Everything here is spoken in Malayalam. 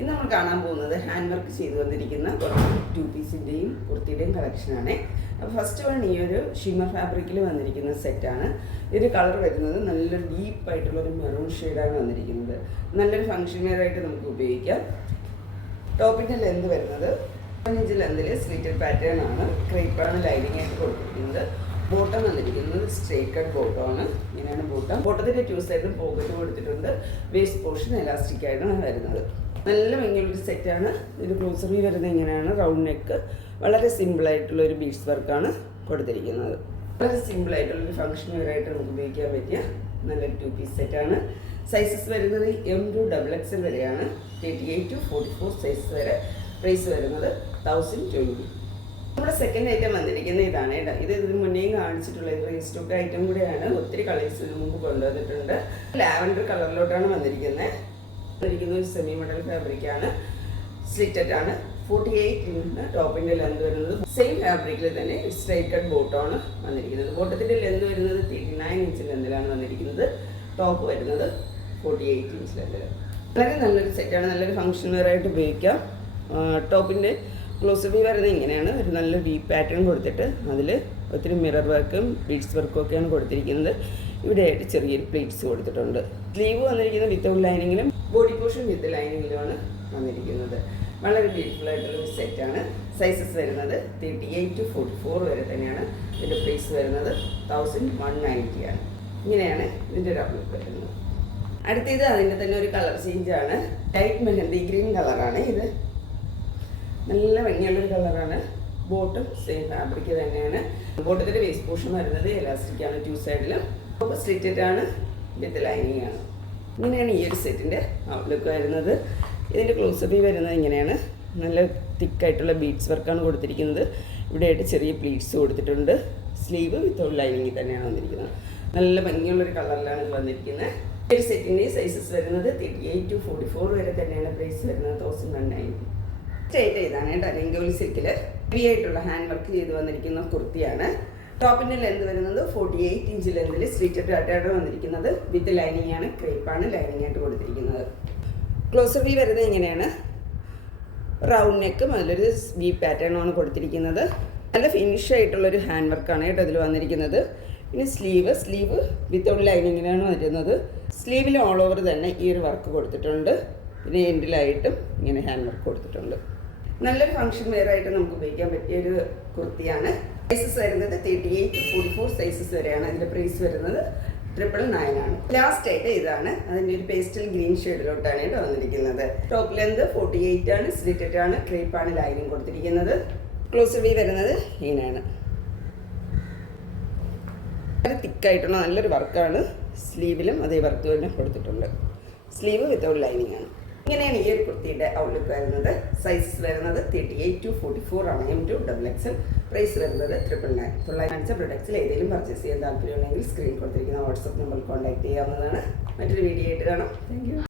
ഇന്ന് നമ്മൾ കാണാൻ പോകുന്നത് ഹാൻഡ് വർക്ക് ചെയ്തു വന്നിരിക്കുന്ന കുറച്ച് 2 പീസിൻ്റെയും കുർത്തിയുടെയും കളക്ഷനാണ്. അപ്പോൾ ഫസ്റ്റ് വൺ ഈ ഒരു ഷിമ്മർ ഫാബ്രിക്കിൽ വന്നിരിക്കുന്ന സെറ്റാണ്. ഇതിൻ്റെ കളർ വരുന്നത് നല്ല ഡീപ്പായിട്ടുള്ളൊരു മെറൂൺ ഷെയ്ഡാണ് വന്നിരിക്കുന്നത്. നല്ലൊരു ഫംഗ്ഷൻ വെയർ ആയിട്ട് നമുക്ക് ഉപയോഗിക്കാം. ടോപ്പിൻ്റെ ലെന്ത് വരുന്നത് 1 ഇഞ്ച് ലെന്തിൽ സ്ലിറ്റഡ് പാറ്റേൺ ആണ്. ക്രേപ്പാണ് ലൈനിങ് ആയിട്ട് കൊടുത്തിരിക്കുന്നത്. ബോട്ടം വന്നിരിക്കുന്നത് സ്ട്രേറ്റ് കട്ട് ബോട്ടമാണ്. ഇങ്ങനെയാണ് ബോട്ടം. ബോട്ടത്തിൻ്റെ 2 സൈഡിലും പോക്കറ്റ് കൊടുത്തിട്ടുണ്ട്. വേസ്റ്റ് പോർഷൻ എലാസ്റ്റിക് ആയിട്ടാണ് വരുന്നത്. നല്ല ഭംഗിയുള്ളൊരു സെറ്റാണ്. ഇത് ഗ്ലോസറി വരുന്നത് ഇങ്ങനെയാണ്. റൗണ്ട് നെക്ക്, വളരെ സിമ്പിളായിട്ടുള്ളൊരു ബീഡ്സ് വർക്കാണ് കൊടുത്തിരിക്കുന്നത്. വളരെ സിമ്പിളായിട്ടുള്ളൊരു ഫംഗ്ഷൻ വെയറായിട്ട് നമുക്ക് ഉപയോഗിക്കാൻ പറ്റിയ നല്ലൊരു 2 പീസ് സെറ്റാണ്. സൈസസ് വരുന്നത് M to XXL വരെയാണ്. 38 to 44 സൈസ് വരെ. പ്രൈസ് വരുന്നത് 1020. നമ്മുടെ സെക്കൻഡ് ഐറ്റം വന്നിരിക്കുന്നത് ഇതാണ് കേട്ടോ. ഇതിന് മുന്നേയും കാണിച്ചിട്ടുള്ള റീസ്റ്റോക്ക് ഐറ്റം കൂടെയാണ്. ഒത്തിരി കളേഴ്സിന് മുമ്പ് കൊണ്ടുവന്നിട്ടുണ്ട്. ലാവൻഡർ കളറിലോട്ടാണ് വന്നിരിക്കുന്നത്. ഒരു സെമി മോഡൽ ഫാബ്രിക്കാണ്. സ്ലിറ്റഡ് ആണ്. 48 ഇഞ്ച് ടോപ്പിൻ്റെ ലെന്ത് വരുന്നത്. സെയിം ഫാബ്രിക്കിൽ തന്നെ സ്ട്രൈറ്റ് കട്ട് ബോട്ടമാണ് വന്നിരിക്കുന്നത്. ബോട്ടത്തിൻ്റെ ലെന്ത് വരുന്നത് 39 ഇഞ്ച് ലെന്തിലാണ് വന്നിരിക്കുന്നത്. ടോപ്പ് വരുന്നത് 48 ഇഞ്ച് ലെന്തിൽ. വളരെ നല്ലൊരു സെറ്റാണ്. നല്ലൊരു ഫംഗ്ഷൻ വെയർ ആയിട്ട് ഉപയോഗിക്കാം. ടോപ്പിൻ്റെ ക്ലോസറി വരുന്നത് ഇങ്ങനെയാണ്. ഒരു നല്ല ഡീപ്പ് പാറ്റേൺ കൊടുത്തിട്ട് അതിൽ ഒത്തിരി മിറർ വർക്കും ബീഡ്സ് വർക്കും ഒക്കെയാണ് കൊടുത്തിരിക്കുന്നത്. ഇവിടെയായിട്ട് ചെറിയൊരു പ്ലീറ്റ്സ് കൊടുത്തിട്ടുണ്ട്. സ്ലീവ് വന്നിരിക്കുന്നത് വിത്തൗട്ട് ലൈനിങ്ങിലും ബോഡി പോർഷൻ വിത്ത് ലൈനിങ്ങിലുമാണ് വന്നിരിക്കുന്നത്. വളരെ ബ്യൂട്ടിഫുൾ ആയിട്ടുള്ളൊരു സെറ്റാണ്. സൈസസ് വരുന്നത് 38 to 44 വരെ തന്നെയാണ്. ഇതിൻ്റെ പ്രൈസ് വരുന്നത് 1190 ആണ്. ഇങ്ങനെയാണ് ഇതിൻ്റെ ഒരു ഔട്ട്ലുക്ക് വരുന്നത്. അടുത്തത് അതിൻ്റെ തന്നെ ഒരു കളർ ചേഞ്ചാണ്. ലൈറ്റ് മെഹന്തി ഗ്രീൻ കളറാണ് ഇത്. നല്ല ഭംഗിയുള്ളൊരു കളറാണ്. ബോട്ടും സെയിം ഫാബ്രിക് തന്നെയാണ്. ബോട്ടത്തിൻ്റെ വേസ്റ്റ് പോർഷൻ വരുന്നത് എലാസ്റ്റിക് ആണ്. 2 സൈഡിലും സ്ലിറ്റഡ് ആണ്. വിത്ത് ലൈനിങ് ആണ്. ഇങ്ങനെയാണ് ഈ ഒരു സെറ്റിൻ്റെ ഔട്ട്ലുക്ക് വരുന്നത്. ഇതിൻ്റെ ക്ലോസറി വരുന്നത് ഇങ്ങനെയാണ്. നല്ല തിക്കായിട്ടുള്ള ബീഡ്സ് വർക്കാണ് കൊടുത്തിരിക്കുന്നത്. ഇവിടെയായിട്ട് ചെറിയ പ്ലീറ്റ്സ് കൊടുത്തിട്ടുണ്ട്. സ്ലീവ് വിത്തൗട്ട് ലൈനിങ് തന്നെയാണ് വന്നിരിക്കുന്നത്. നല്ല ഭംഗിയുള്ളൊരു കളറിലാണ് ഇത് വന്നിരിക്കുന്നത്. ഈ ഒരു സെറ്റിൻ്റെ സൈസസ് വരുന്നത് 38 to 44 വരെ തന്നെയാണ്. പ്രൈസ് വരുന്നത് 1190. സ്ട്രേറ്റ് ഇതാണ് കേട്ടോ. രംഗോലി സിൽക്കിൽ ഹെവി ആയിട്ടുള്ള ഹാൻഡ് വർക്ക് ചെയ്ത് വന്നിരിക്കുന്ന കുർത്തിയാണ്. ടോപ്പിൻ്റെ ലെന്ത് വരുന്നത് 48 ഇഞ്ച് ലെന്തിൽ സ്ലിറ്റഡ് ആയിട്ടാണ് വന്നിരിക്കുന്നത്. വിത്ത് ലൈനിങ് ആണ്. ക്രേപ്പാണ് ലൈനിങ് ആയിട്ട് കൊടുത്തിരിക്കുന്നത്. ക്ലോസറി വരുന്നത് ഇങ്ങനെയാണ്. റൗണ്ട് നെക്കും അതിലൊരു വി പാറ്റേണാണ് കൊടുത്തിരിക്കുന്നത്. നല്ല ഫിനിഷ് ആയിട്ടുള്ളൊരു ഹാൻഡ് വർക്കാണ് കേട്ടോ ഇതിൽ വന്നിരിക്കുന്നത്. പിന്നെ സ്ലീവ് വിത്തൗട്ട് ലൈനിങ്ങിനാണ് വരുന്നത്. സ്ലീവിൽ ഓൾ ഓവർ തന്നെ ഈ ഒരു വർക്ക് കൊടുത്തിട്ടുണ്ട്. പിന്നെ എൻഡിലായിട്ടും ഇങ്ങനെ ഹാൻഡ് വർക്ക് കൊടുത്തിട്ടുണ്ട്. നല്ലൊരു ഫംഗ്ഷൻ വെയർ ആയിട്ട് നമുക്ക് ഉപയോഗിക്കാൻ പറ്റിയൊരു കുർത്തിയാണ്. സൈസസ് വരുന്നത് 38 to 44 സൈസസ് വരെയാണ്. അതിൻ്റെ പ്രൈസ് വരുന്നത് 999 ആണ്. ലാസ്റ്റ് ആയിട്ട് ഇതാണ്. അതിൻ്റെ ഒരു പേസ്റ്റൽ ഗ്രീൻ ഷെയ്ഡിലോട്ടാണ് കേട്ടോ വന്നിരിക്കുന്നത്. ടോപ്പ് ലെന്ത് 48 ആണ്. സ്ലിറ്റഡ് ആണ്. ക്രേപ്പാണ് ലൈനിങ് കൊടുത്തിരിക്കുന്നത്. ക്ലോസറി വരുന്നത് ഇങ്ങനെയാണ്. വളരെ തിക്കായിട്ടുള്ള നല്ലൊരു വർക്കാണ്. സ്ലീവിലും അതേ വർക്ക് തന്നെ കൊടുത്തിട്ടുണ്ട്. സ്ലീവ് വിത്തൗട്ട് ലൈനിങ് ആണ്. ഇങ്ങനെയാണ് ഈ ഒരു കുർത്തിയുടെ ഔട്ട്ലുക്ക് വരുന്നത്. സൈസസ് വരുന്നത് 38 to 44 ആണ്. M to XXL. പ്രൈസ് വരുന്നത് 999. കാണിച്ച പ്രൊഡക്ട്സിൽ ഏതെങ്കിലും പർച്ചേസ് ചെയ്യാൻ താല്പര്യമുണ്ടെങ്കിൽ സ്ക്രീൻ കൊടുത്തിരിക്കുന്ന വാട്സപ്പ് നമ്പറിൽ കോൺടാക്ട് ചെയ്യാവുന്നതാണ്. മറ്റൊരു വീഡിയോ ആയിട്ട് കാണാം. Thank you.